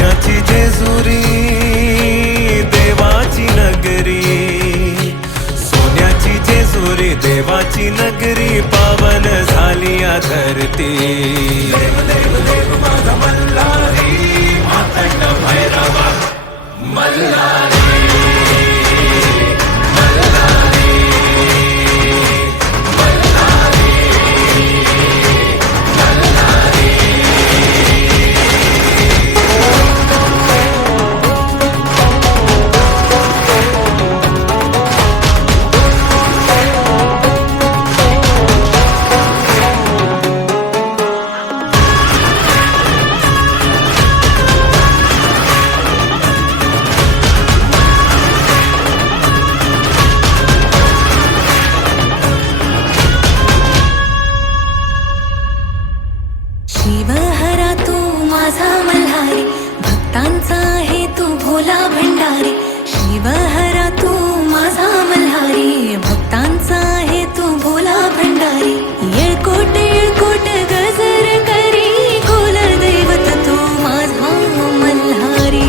जेजुरी देवाची नगरी. सोन्याची जेजुरी देवाची नगरी पावन झाली या धरती. बोला भोला भंडारी शिवहरा तू माझा मल्हारी भक्तांचा आहे तू भोला भंडारी. येळकोट येळकोट गजर करी कुल दैवत तू माझा मल्हारी.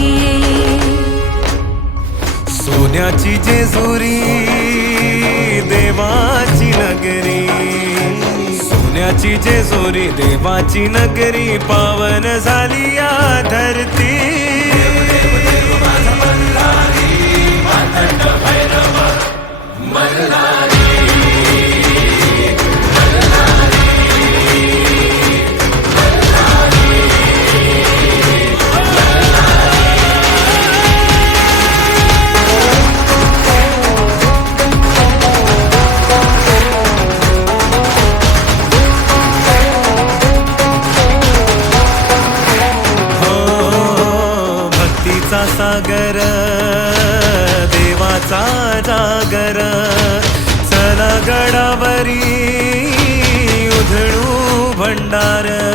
सोन्याची जेजुरी देवाची नगरी. सोन्याची जेजुरी देवाची नगरी पावन झाली या धरती. भक्तीचा सागर देवाचा जागर चला गडावरी उधळू भंडार.